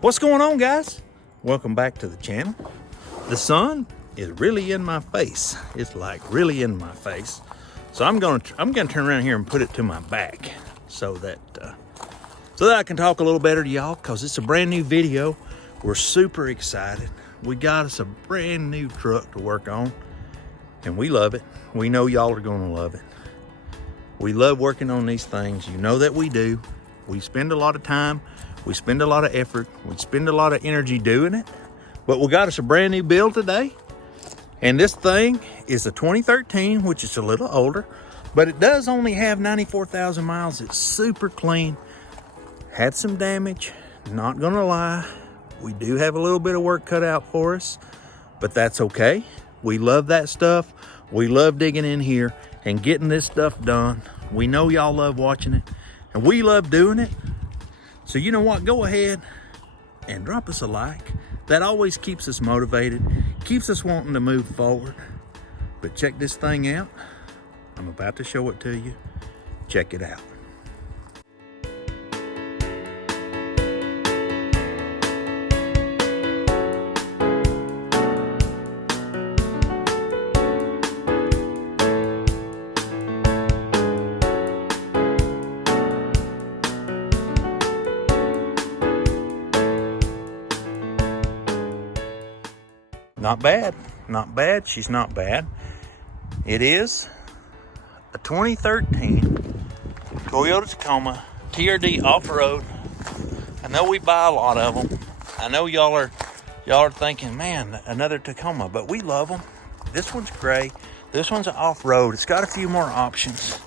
What's going on, guys? Welcome back to the channel. The sun is really in my face. It's like really in my face. So I'm gonna turn around here and put it to my back so that I can talk a little better to y'all, because it's a brand new video. We're super excited. We got us a brand new truck to work on, and we love it. We know y'all are gonna love it. We love working on these things. You know that we do. We spend a lot of time. We spend a lot of effort. We spend a lot of energy doing it. But we got us a brand new build today. And this thing is a 2013, which is a little older, but it does only have 94,000 miles. It's super clean. Had some damage, not gonna lie. We do have a little bit of work cut out for us, but that's okay. We love that stuff. We love digging in here and getting this stuff done. We know y'all love watching it, and we love doing it. So you know what, go ahead and drop us a like. That always keeps us motivated, keeps us wanting to move forward. But check this thing out. I'm about to show it to you. Check it out. Not bad, not bad. She's not bad. It is a 2013 Toyota Tacoma TRD off-road. I know we buy a lot of them. I know y'all are thinking, man, another Tacoma, but we love them. This one's gray. This one's off-road. It's got a few more options.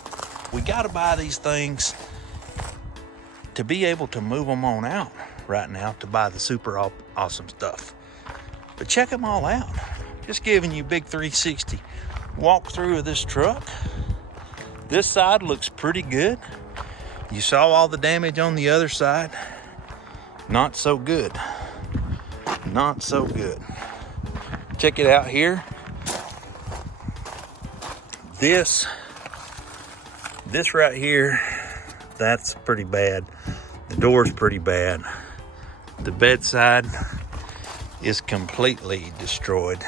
We got to buy these things to be able to move them on out right now, to buy the super awesome stuff. But check them all out. Just giving you a big 360 walkthrough of this truck. This side looks pretty good. You saw all the damage on the other side. Not so good. Not so good. Check it out here. This right here, that's pretty bad. The door's pretty bad. The bedside is completely destroyed,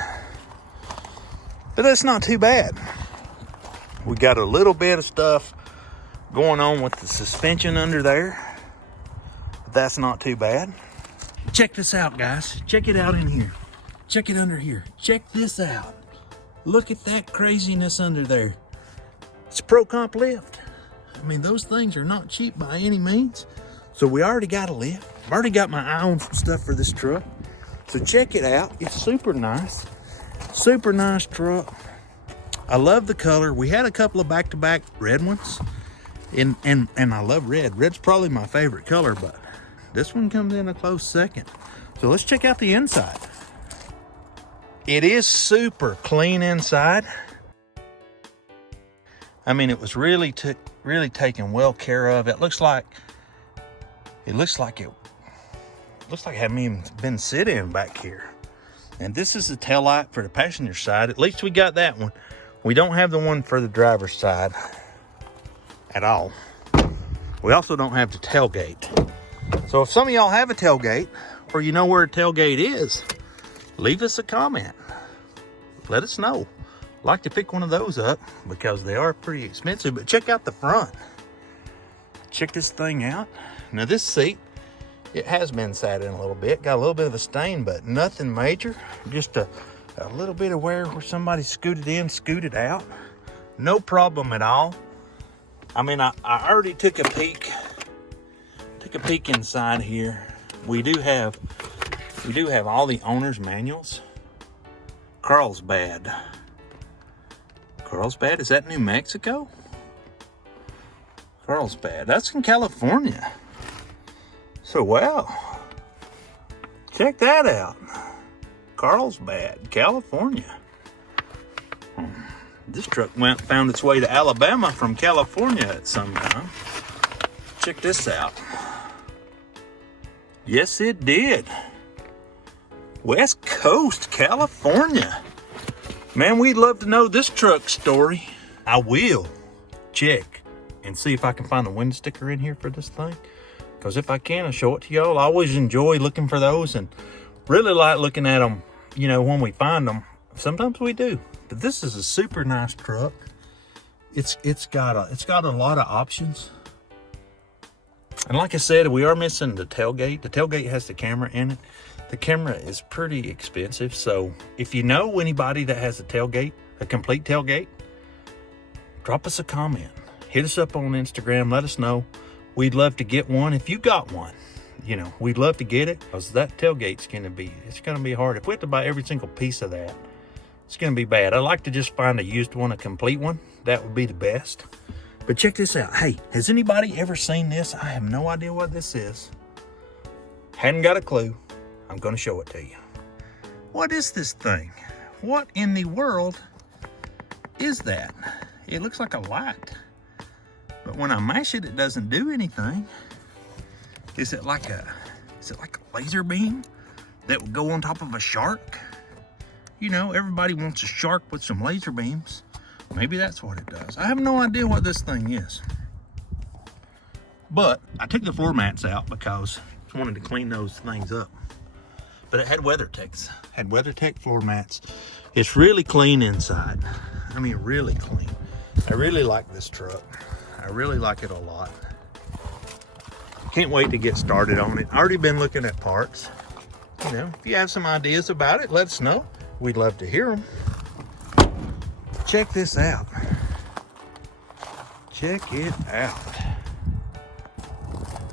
but that's not too bad. We got a little bit of stuff going on with the suspension under there, but that's not too bad. Check this out, guys. Check it out in here. Check it under here. Check this out. Look at that craziness under there. It's a Pro Comp lift. I mean, those things are not cheap by any means. So we already got a lift. I've already got my eye on some stuff for this truck. So check it out. It's super nice. Super nice truck. I love the color. We had a couple of back-to-back red ones. And I love red. Red's probably my favorite color, but this one comes in a close second. So let's check out the inside. It is super clean inside. I mean, it was really taken well care of. It looks like it hadn't even been sit in back here. And this is the taillight for the passenger side. At least we got that one. We don't have the one for the driver's side at all. We also don't have the tailgate. So if some of y'all have a tailgate, or you know where a tailgate is, leave us a comment. Let us know. I'd like to pick one of those up because they are pretty expensive. But check out the front. Check this thing out. Now this seat, it has been sat in a little bit. Got a little bit of a stain, but nothing major. Just a little bit of wear where somebody scooted in, scooted out. No problem at all. I mean, I already took a peek inside here. We do have all the owner's manuals. Carlsbad. Carlsbad, is that New Mexico? Carlsbad, that's in California. So, wow, check that out. Carlsbad, California. This truck found its way to Alabama from California at some time. Check this out. Yes, it did. West Coast, California. Man, we'd love to know this truck story. I will check and see if I can find a window sticker in here for this thing. because if I can, I'll show it to y'all. I always enjoy looking for those and really like looking at them, you know, when we find them. Sometimes we do, but this is a super nice truck. It's got a lot of options. And like I said, we are missing the tailgate. The tailgate has the camera in it. The camera is pretty expensive. So if you know anybody that has a tailgate, a complete tailgate, drop us a comment. Hit us up on Instagram. Let us know. We'd love to get one. If you got one, you know, we'd love to get it, because that tailgate's it's gonna be hard. If we have to buy every single piece of that, it's gonna be bad. I'd like to just find a used one, a complete one. That would be the best. But check this out. Hey, has anybody ever seen this? I have no idea what this is. Hadn't got a clue. I'm gonna show it to you. What is this thing? What in the world is that? It looks like a light, but when I mash it, it doesn't do anything. Is it like a laser beam that would go on top of a shark? You know, everybody wants a shark with some laser beams. Maybe that's what it does. I have no idea what this thing is. But I took the floor mats out because I wanted to clean those things up. But it had WeatherTech floor mats. It's really clean inside. I mean, really clean. I really like this truck. I really like it a lot. Can't wait to get started on it. Already been looking at parts. You know, if you have some ideas about it, let us know. We'd love to hear them. Check this out. Check it out.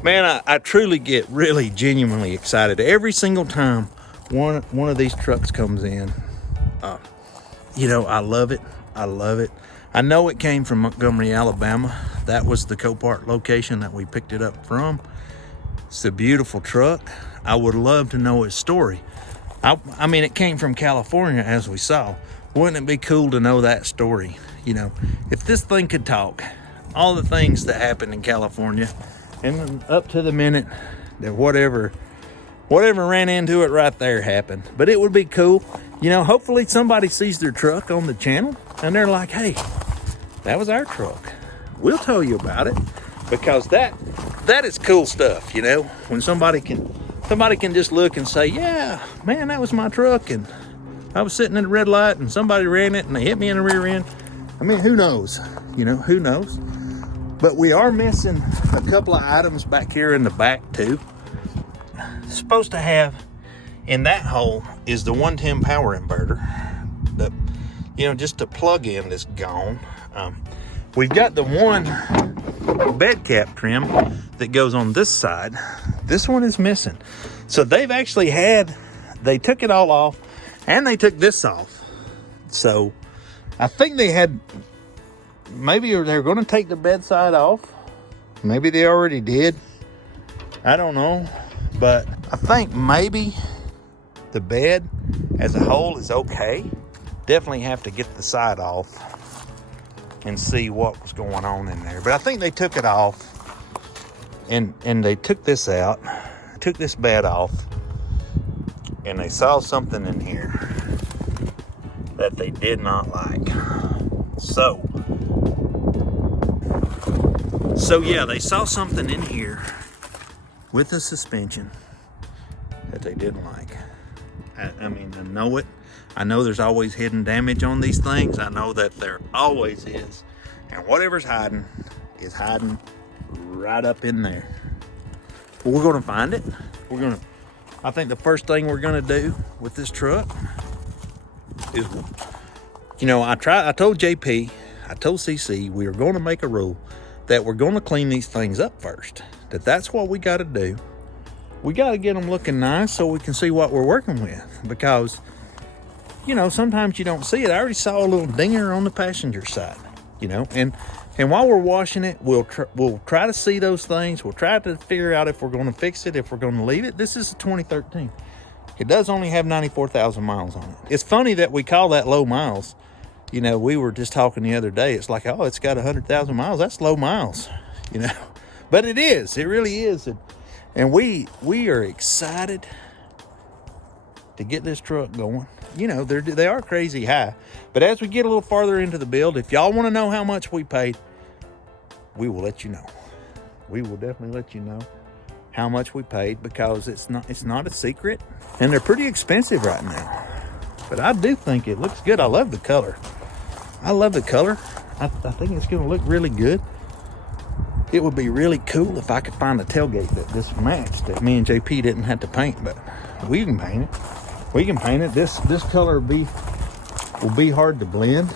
Man, I truly get really genuinely excited every single time one of these trucks comes in. You know, I love it. I love it. I know it came from Montgomery, Alabama. That was the Copart location that we picked it up from. It's a beautiful truck. I would love to know its story. I mean, it came from California, as we saw. Wouldn't it be cool to know that story? You know, if this thing could talk, all the things that happened in California, and up to the minute that whatever ran into it right there happened. But it would be cool. You know, hopefully somebody sees their truck on the channel and they're like, hey, that was our truck. We'll tell you about it, because that is cool stuff, you know, when somebody can just look and say, yeah, man, that was my truck, and I was sitting in a red light and somebody ran it and they hit me in the rear end. I mean, who knows? You know, who knows? But we are missing a couple of items back here in the back too. Supposed to have in that hole is the 110 power inverter. The, you know, just to plug in this gone. We've got the one bed cap trim that goes on this side. This one is missing. So they've actually they took it all off, and they took this off. So I think maybe they're going to take the bedside off. Maybe they already did. I don't know. But I think maybe the bed as a whole is okay. Definitely have to get the side off and see what was going on in there. But I think they took it off, and they took this out, took this bed off, and they saw something in here that they did not like. So yeah, they saw something in here with the suspension that they didn't like. I mean, I know it. I know there's always hidden damage on these things. I know that there always is. And whatever's hiding is hiding right up in there. But we're going to find it. I think the first thing we're going to do with this truck is, you know, I told JP, I told CC, we are going to make a rule that we're going to clean these things up first. That's what we got to do. We got to get them looking nice so we can see what we're working with, because, you know, sometimes you don't see it. I already saw a little dinger on the passenger side, you know, and while we're washing it, we'll try to see those things. We'll try to figure out if we're going to fix it, if we're going to leave it. This is a 2013. It does only have 94,000 miles on it. It's funny that we call that low miles. You know, we were just talking the other day. It's like, oh, it's got 100,000 miles. That's low miles, you know. But it is. It really is. And we are excited to get this truck going. You know, they are crazy high. But as we get a little farther into the build, if y'all want to know how much we paid, we will let you know. We will definitely let you know. how much we paid, because it's not a secret, and they're pretty expensive right now. But I do think it looks good. I love the color. I think it's gonna look really good. It would be really cool if I could find a tailgate that just matched, that me and JP didn't have to paint, but we can paint it. This color will be hard to blend.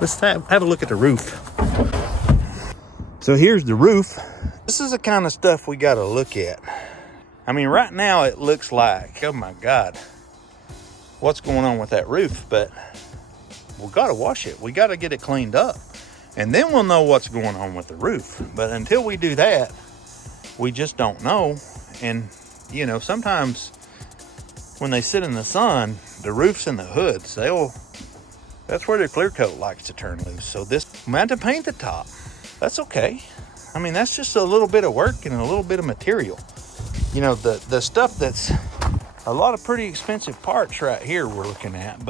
Let's have a look at the roof. So here's the roof. This is the kind of stuff we gotta look at. I mean, right now it looks like, oh my God, what's going on with that roof? But we gotta wash it. We gotta get it cleaned up. And then we'll know what's going on with the roof. But until we do that, we just don't know. And you know, sometimes when they sit in the sun, the roofs and the hoods, that's where their clear coat likes to turn loose. So we had to paint the top. That's okay. I mean, that's just a little bit of work and a little bit of material. You know, the stuff that's a lot of pretty expensive parts right here we're looking at,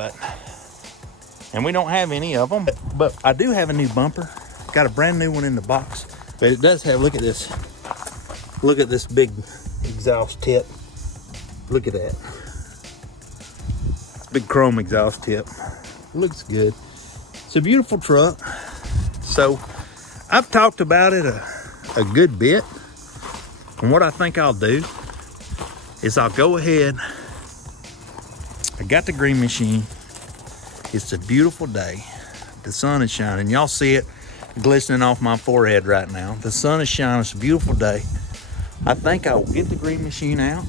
and we don't have any of them, but I do have a new bumper. Got a brand new one in the box, but it does have, look at this big exhaust tip. Look at that. Big chrome exhaust tip. Looks good. It's a beautiful truck. So I've talked about it a good bit. And what I think I'll do is I'll go ahead. I got the green machine. It's a beautiful day. The sun is shining. Y'all see it glistening off my forehead right now. The sun is shining. It's a beautiful day. I think I will get the green machine out.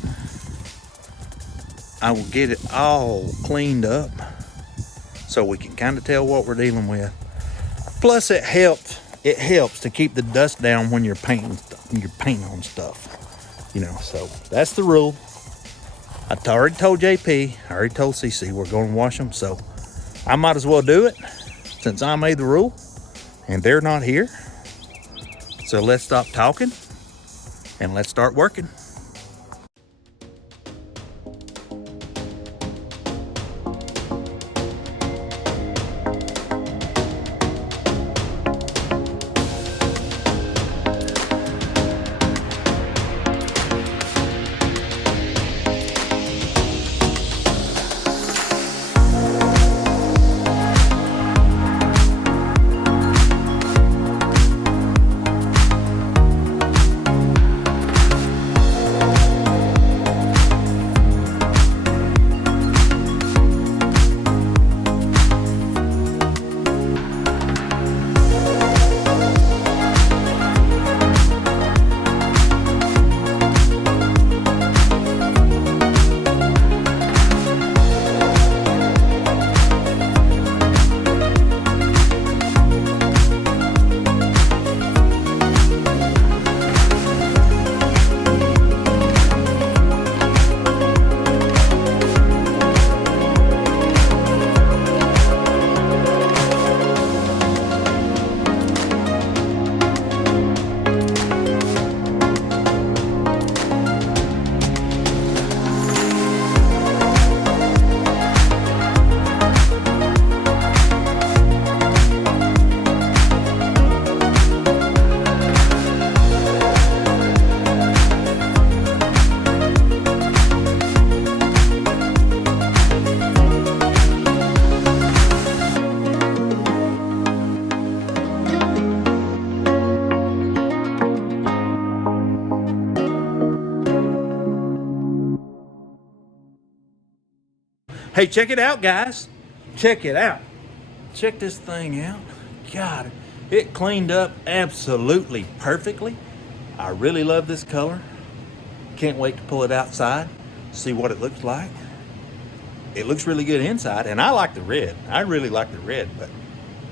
I will get it all cleaned up so we can kind of tell what we're dealing with. Plus it helps to keep the dust down when you're painting on stuff. You know, so that's the rule. I already told JP, I already told CC we're going to wash them, so I might as well do it since I made the rule and they're not here. So let's stop talking and let's start working. Hey, check it out, guys. Check it out. Check this thing out. God, it cleaned up absolutely perfectly. I really love this color. Can't wait to pull it outside, see what it looks like. It looks really good inside, and I like the red. I really like the red, but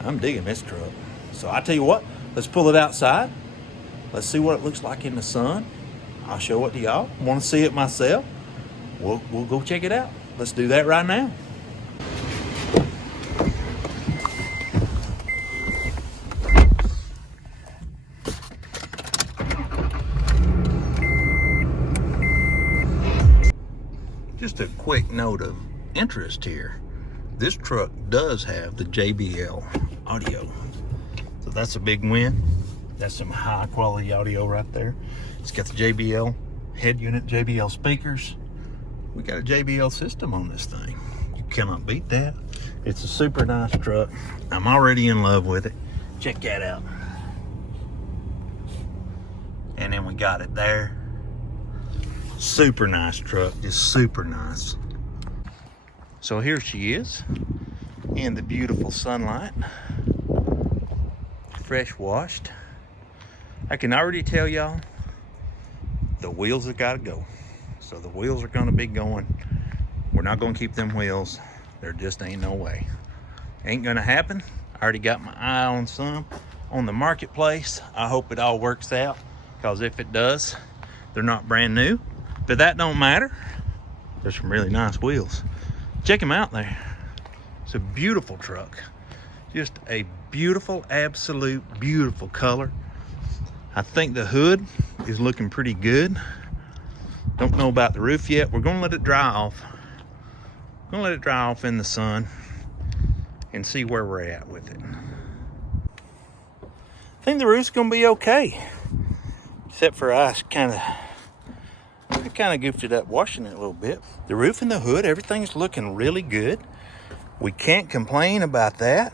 I'm digging this truck. So I tell you what, let's pull it outside. Let's see what it looks like in the sun. I'll show it to y'all. Want to see it myself? We'll go check it out. Let's do that right now. Just a quick note of interest here. This truck does have the JBL audio. So that's a big win. That's some high quality audio right there. It's got the JBL head unit, JBL speakers. We got a JBL system on this thing. You cannot beat that. It's a super nice truck. I'm already in love with it. Check that out. And then we got it there. Super nice truck, just super nice. So here she is in the beautiful sunlight, fresh washed. I can already tell y'all the wheels have got to go. So the wheels are going to be going. We're not going to keep them wheels. There just ain't no way. Ain't going to happen. I already got my eye on some on the marketplace. I hope it all works out, because if it does, they're not brand new, but that don't matter. There's some really nice wheels. Check them out there. It's a beautiful truck. Just a beautiful, absolute beautiful color. I think the hood is looking pretty good. Don't know about the roof yet. We're gonna let it dry off. Gonna let it dry off in the sun and see where we're at with it. I think the roof's gonna be okay, except for I kind of goofed it up washing it a little bit. The roof and the hood, everything's looking really good. We can't complain about that.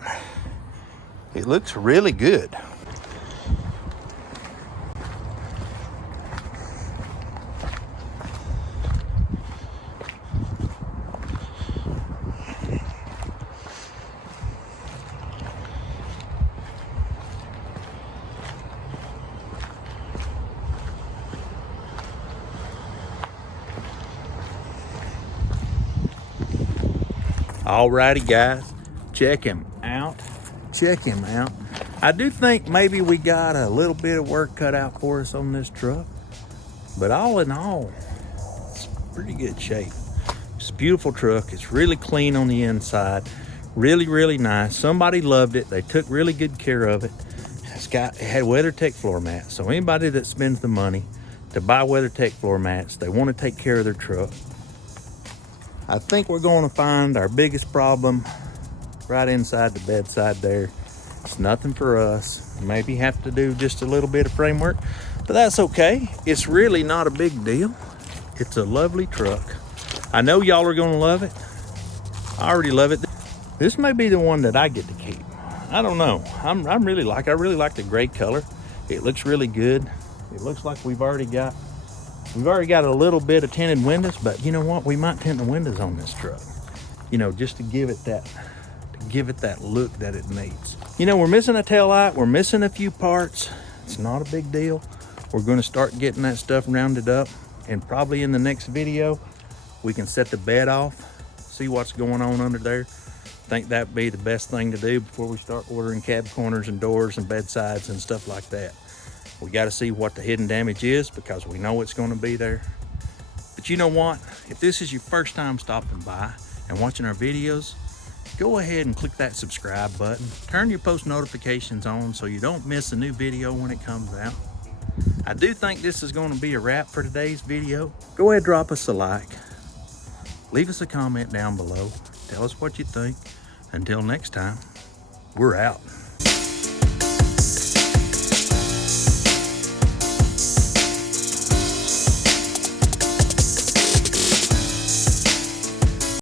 It looks really good. Alrighty guys, check him out. Check him out. I do think maybe we got a little bit of work cut out for us on this truck, but all in all, it's pretty good shape. It's a beautiful truck. It's really clean on the inside. Really, really nice. Somebody loved it. They took really good care of it. It had WeatherTech floor mats. So anybody that spends the money to buy WeatherTech floor mats, they want to take care of their truck. I think we're going to find our biggest problem right inside the bedside there. It's nothing for us. Maybe have to do just a little bit of framework, but that's okay. It's really not a big deal. It's a lovely truck. I know y'all are going to love it. I already love it. This may be the one that I get to keep. I don't know. I really like the gray color. It looks really good. It looks like we've already got a little bit of tinted windows, but you know what? We might tint the windows on this truck, you know, just to give it that look that it needs. You know, we're missing a tail light. We're missing a few parts. It's not a big deal. We're going to start getting that stuff rounded up, and probably in the next video, we can set the bed off, see what's going on under there. I think that'd be the best thing to do before we start ordering cab corners and doors and bedsides and stuff like that. We got to see what the hidden damage is, because we know it's going to be there. But you know what? If this is your first time stopping by and watching our videos, go ahead and click that subscribe button. Turn your post notifications on so you don't miss a new video when it comes out. I do think this is going to be a wrap for today's video. Go ahead, drop us a like. Leave us a comment down below. Tell us what you think. Until next time, we're out.